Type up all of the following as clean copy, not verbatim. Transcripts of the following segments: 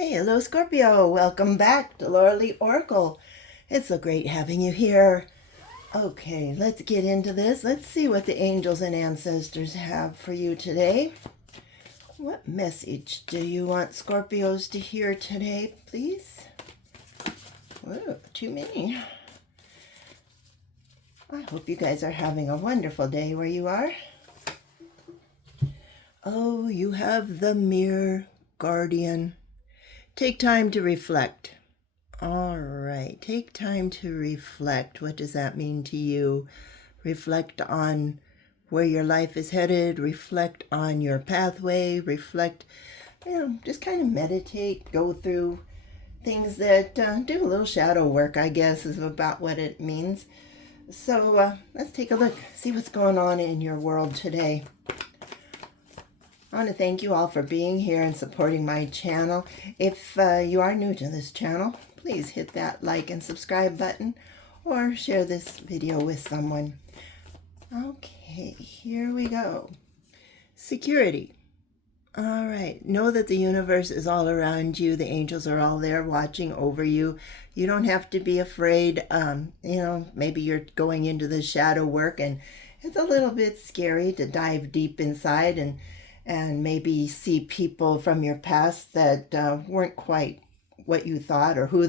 Hey, hello Scorpio. Welcome back to Laura Lee Oracle. It's so great having you here. Okay, let's get into this. Let's see what the angels and ancestors have for you today. What message do you want Scorpios to hear today, please? Whoa, too many. I hope you guys are having a wonderful day where you are. Oh, you have the Mirror Guardian. Take time to reflect. All right, take time to reflect. What does that mean to you? Reflect on where your life is headed, reflect on your pathway, reflect, just kind of meditate, go through things that do a little shadow work, I guess, is about what it means. So let's take a look, see what's going on in your world today. I want to thank you all for being here and supporting my channel. If you are new to this channel, please hit that like and subscribe button or share this video with someone. Okay, here we go. Security. All right, know that the universe is all around you. The angels are all there watching over you. You don't have to be afraid. Maybe you're going into the shadow work and it's a little bit scary to dive deep inside and maybe see people from your past that weren't quite what you thought or who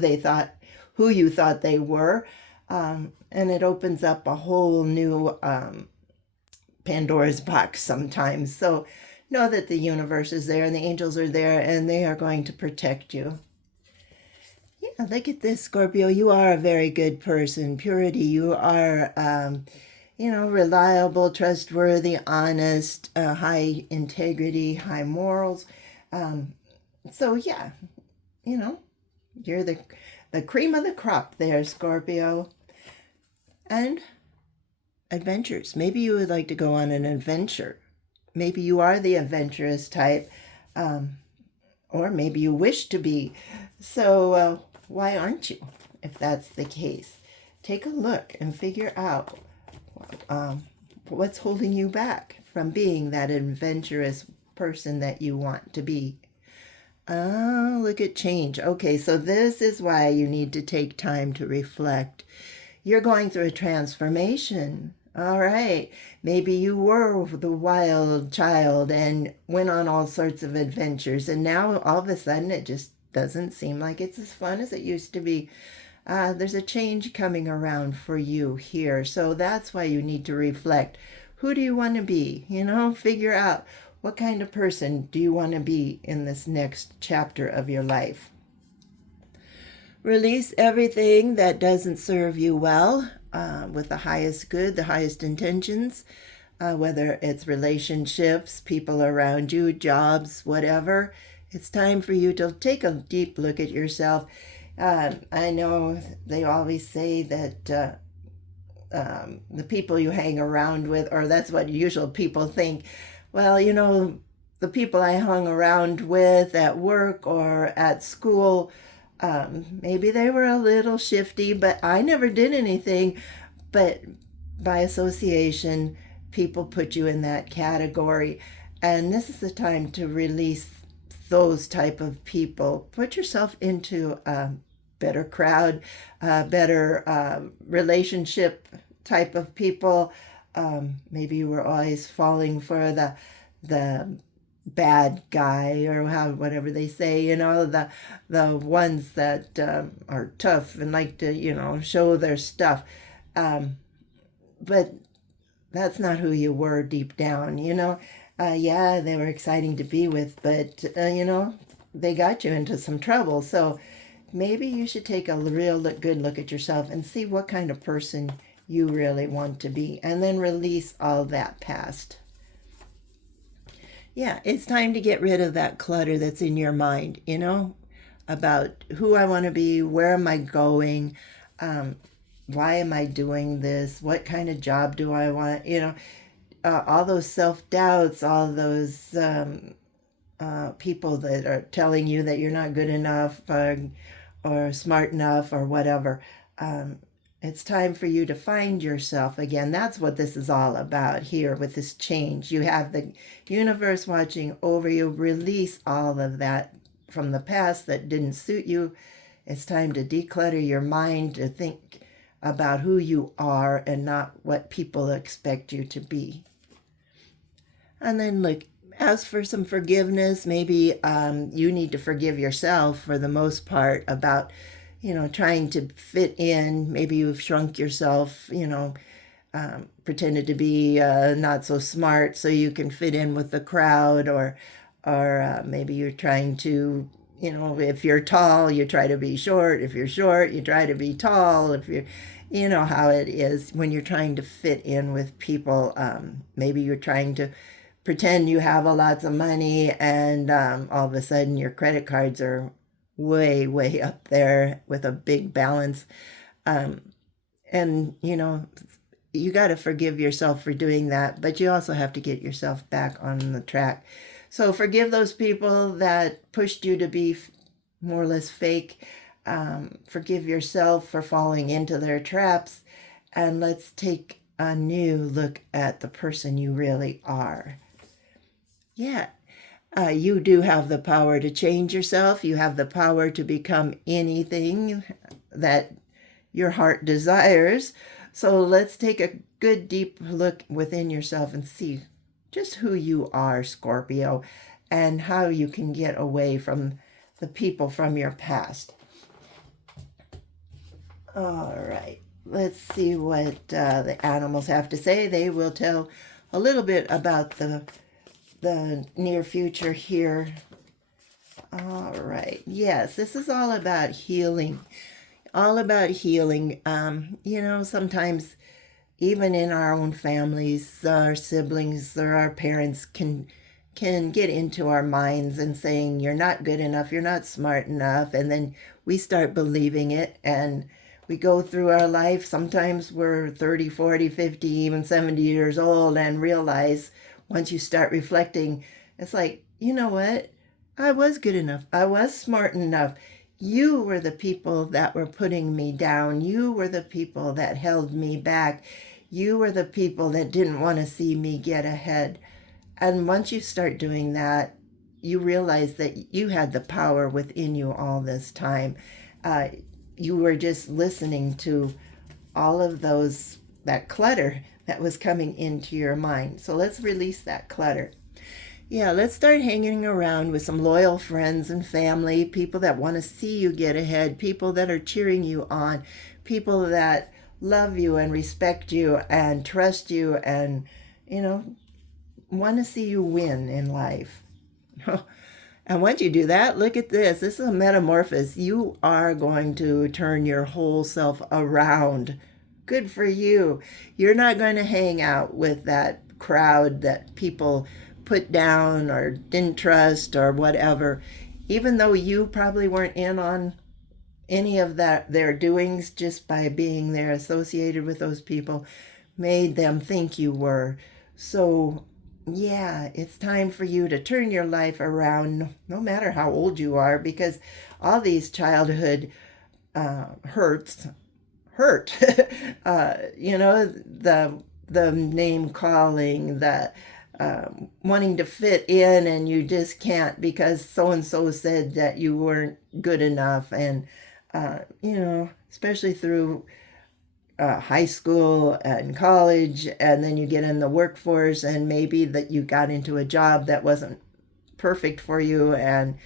you thought they were. And it opens up a whole new Pandora's box sometimes. So know that the universe is there and the angels are there and they are going to protect you. Yeah, look at this, Scorpio. You are a very good person. Purity. You are reliable, trustworthy, honest, high integrity, high morals. So yeah, you're the cream of the crop there, Scorpio. And adventures. Maybe you would like to go on an adventure. Maybe you are the adventurous type, or maybe you wish to be. So why aren't you, if that's the case? Take a look and figure out what's holding you back from being that adventurous person that you want to be. Oh, look at change. Okay, so this is why you need to take time to reflect. You're going through a transformation. All right, maybe you were the wild child and went on all sorts of adventures, and now all of a sudden it just doesn't seem like it's as fun as it used to be. There's a change coming around for you here. So that's why you need to reflect. Who do you want to be? Figure out what kind of person do you want to be in this next chapter of your life. Release everything that doesn't serve you well with the highest good, the highest intentions, whether it's relationships, people around you, jobs, whatever. It's time for you to take a deep look at yourself. I know they always say that the people you hang around with, or that's what usual people think, well, the people I hung around with at work or at school, maybe they were a little shifty, but I never did anything. But by association, people put you in that category. And this is the time to release those type of people. Put yourself into a better crowd, better relationship type of people. Maybe you were always falling for the bad guy, or whatever they say, the ones that are tough and like to show their stuff, but that's not who you were deep down. Yeah, they were exciting to be with, but they got you into some trouble. So maybe you should take a real good look at yourself and see what kind of person you really want to be, and then release all that past. Yeah, it's time to get rid of that clutter that's in your mind, about who I want to be, where am I going, why am I doing this, what kind of job do I want, all those self-doubts, all those people that are telling you that you're not good enough or smart enough or whatever. It's time for you to find yourself again. That's what this is all about here with this change. You have the universe watching over you. Release all of that from the past that didn't suit you. It's time to declutter your mind, to think about who you are and not what people expect you to be. And then look, ask for some forgiveness. Maybe you need to forgive yourself for the most part about, trying to fit in. Maybe you've shrunk yourself, pretended to be not so smart so you can fit in with the crowd, or maybe you're trying to, if you're tall, you try to be short. If you're short, you try to be tall. If you're, you know how it is when you're trying to fit in with people. Maybe you're trying to pretend you have a lots of money, and all of a sudden your credit cards are way, way up there with a big balance. And, you got to forgive yourself for doing that, but you also have to get yourself back on the track. So forgive those people that pushed you to be more or less fake. Forgive yourself for falling into their traps. And let's take a new look at the person you really are. Yeah, you do have the power to change yourself. You have the power to become anything that your heart desires. So let's take a good deep look within yourself and see just who you are, Scorpio, and how you can get away from the people from your past. All right, let's see what the animals have to say. They will tell a little bit about the near future here. All right, yes, this is all about healing. All about healing. Sometimes even in our own families, our siblings or our parents can get into our minds and saying, you're not good enough, you're not smart enough. And then we start believing it, and we go through our life. Sometimes we're 30, 40, 50, even 70 years old, and realize once you start reflecting, it's like, you know what? I was good enough. I was smart enough. You were the people that were putting me down. You were the people that held me back. You were the people that didn't want to see me get ahead. And once you start doing that, you realize that you had the power within you all this time. You were just listening to all of that clutter that was coming into your mind. So let's release that clutter. Yeah, let's start hanging around with some loyal friends and family, people that want to see you get ahead, people that are cheering you on, people that love you and respect you and trust you and, want to see you win in life. And once you do that, look at this. This is a metamorphosis. You are going to turn your whole self around. Good for you. You're not going to hang out with that crowd that people put down or didn't trust or whatever, even though you probably weren't in on any of their doings. Just by being there associated with those people made them think you were. So yeah, it's time for you to turn your life around, no matter how old you are, because all these childhood hurt. The name calling, the wanting to fit in, and you just can't because so-and-so said that you weren't good enough. And, especially through high school and college, and then you get in the workforce, and maybe that you got into a job that wasn't perfect for you, and,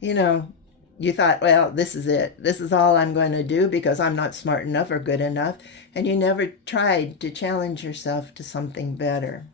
you thought, well, this is it. This is all I'm going to do because I'm not smart enough or good enough. And you never tried to challenge yourself to something better.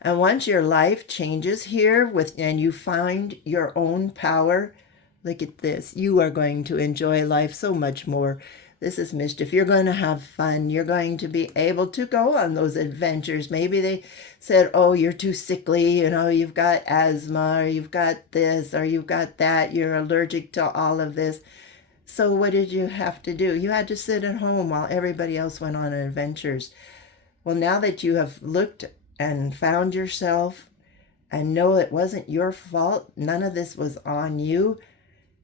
And once your life changes here and you find your own power, look at this. You are going to enjoy life so much more. This is Mischief. You're going to have fun. You're going to be able to go on those adventures. Maybe they said, oh, you're too sickly, you've got asthma, or you've got this, or you've got that, you're allergic to all of this. So what did you have to do? You had to sit at home while everybody else went on adventures. Well, now that you have looked and found yourself and know it wasn't your fault, none of this was on you,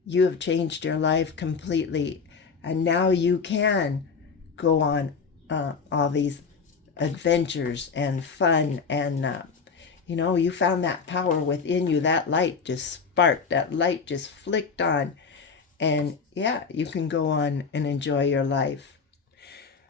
you have changed your life completely. And now you can go on all these adventures and fun and, You know, you found that power within you. That light just sparked. That light just flicked on. And yeah, you can go on and enjoy your life.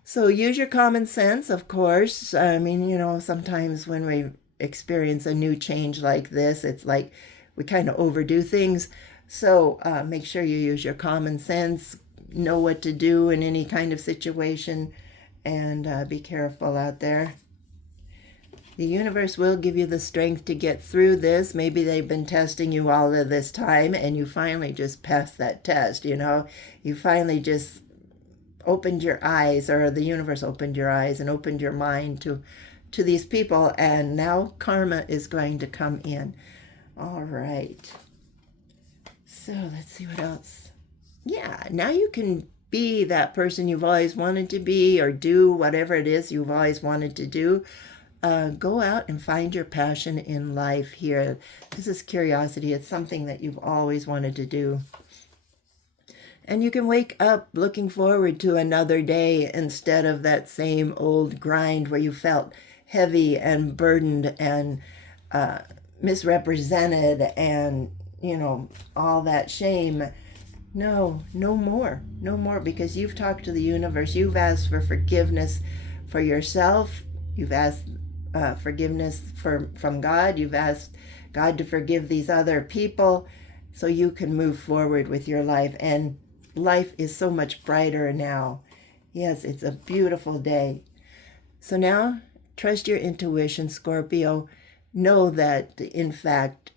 So use your common sense, of course. I mean, you know, sometimes when we experience a new change like this, it's like we kind of overdo things. So make sure you use your common sense, know what to do in any kind of situation, and be careful out there. The universe will give you the strength to get through this. Maybe they've been testing you all of this time and you finally just passed that test, you know. You finally just opened your eyes, or the universe opened your eyes and opened your mind to these people, and now karma is going to come in. All right. So let's see what else. Yeah, now you can be that person you've always wanted to be, or do whatever it is you've always wanted to do. Go out and find your passion in life here. This is curiosity. It's something that you've always wanted to do. And you can wake up looking forward to another day instead of that same old grind where you felt heavy and burdened and misrepresented and, you know, all that shame. No, no more. No more, because you've talked to the universe. You've asked for forgiveness for yourself. You've asked forgiveness from God. You've asked God to forgive these other people so you can move forward with your life. And life is so much brighter now. Yes, it's a beautiful day. So now, trust your intuition, Scorpio. Know that, in fact,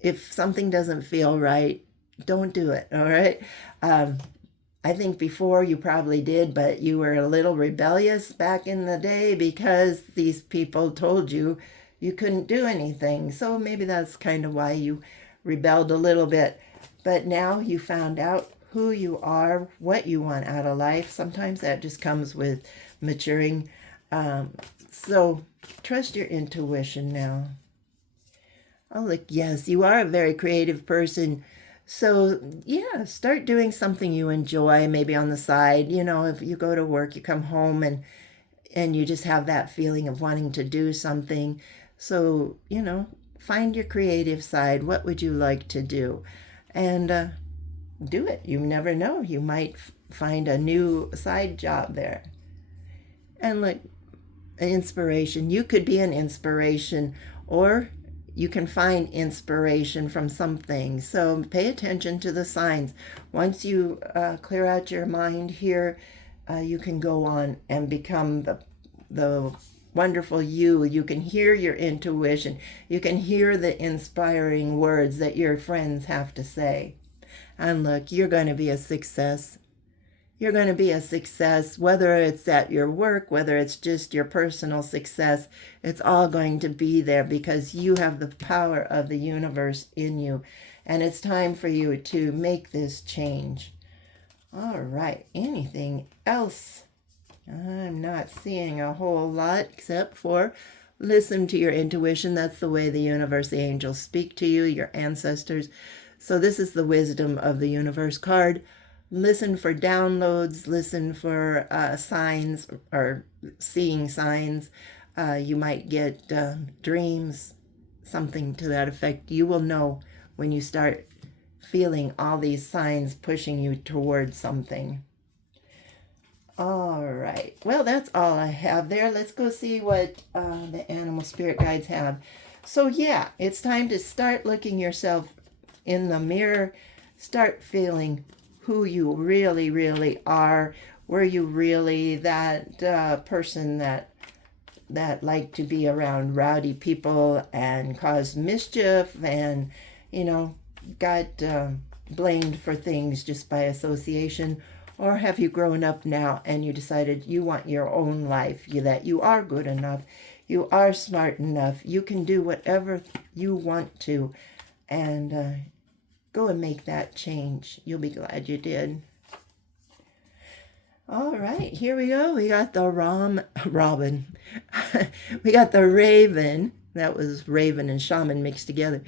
if something doesn't feel right, don't do it, all right? I think before you probably did, but you were a little rebellious back in the day because these people told you you couldn't do anything. So maybe that's kind of why you rebelled a little bit. But now you found out who you are, what you want out of life. Sometimes that just comes with maturing. So trust your intuition now. Oh, look, yes, you are a very creative person. So yeah, start doing something you enjoy, maybe on the side. You know, if you go to work, you come home and you just have that feeling of wanting to do something. So, you know, find your creative side. What would you like to do? And do it. You never know. You might find a new side job there. And like an inspiration, you could be an inspiration, or you can find inspiration from something. So pay attention to the signs. Once you clear out your mind here, you can go on and become the wonderful you. You can hear your intuition. You can hear the inspiring words that your friends have to say. And look, you're going to be a success. You're going to be a success, whether it's at your work, whether it's just your personal success. It's all going to be there because you have the power of the universe in you. And it's time for you to make this change. All right. Anything else? I'm not seeing a whole lot except for listen to your intuition. That's the way the universe, the angels speak to you, your ancestors. So this is the wisdom of the universe card. Listen for downloads, listen for signs or seeing signs. You might get dreams, something to that effect. You will know when you start feeling all these signs pushing you towards something. All right. Well, that's all I have there. Let's go see what the animal spirit guides have. So yeah, it's time to start looking yourself in the mirror. Start feeling who you really, really are. Were you really that person that liked to be around rowdy people and cause mischief and, you know, got blamed for things just by association? Or have you grown up now and you decided you want your own life, that you are good enough, you are smart enough, you can do whatever you want to, and go and make that change. You'll be glad you did. All right, here we go. We got the Robin. We got the Raven. That was Raven and Shaman mixed together.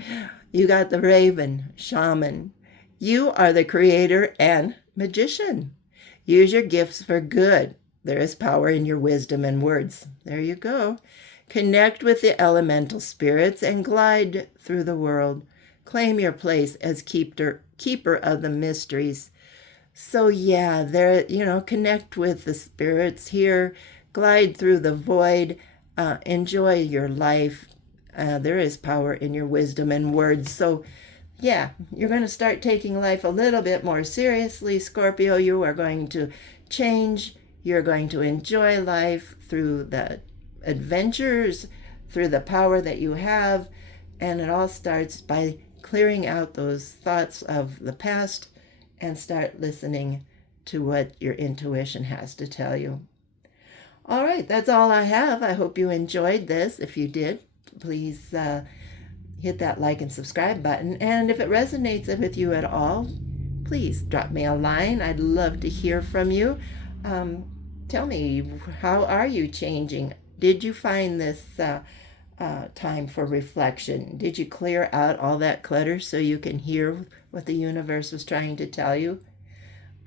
You got the Raven, Shaman. You are the creator and magician. Use your gifts for good. There is power in your wisdom and words. There you go. Connect with the elemental spirits and glide through the world. Claim your place as keeper of the mysteries. So yeah, connect with the spirits here, glide through the void, enjoy your life. There is power in your wisdom and words. So yeah, you're going to start taking life a little bit more seriously, Scorpio. You are going to change. You're going to enjoy life through the adventures, through the power that you have. And it all starts by clearing out those thoughts of the past and start listening to what your intuition has to tell you. All right, that's all I have. I hope you enjoyed this. If you did, please hit that like and subscribe button. And if it resonates with you at all, please drop me a line. I'd love to hear from you. Tell me, how are you changing? Did you find this time for reflection? Did you clear out all that clutter so you can hear what the universe was trying to tell you?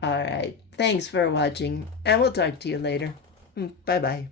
All right. Thanks for watching, and we'll talk to you later. Bye-bye.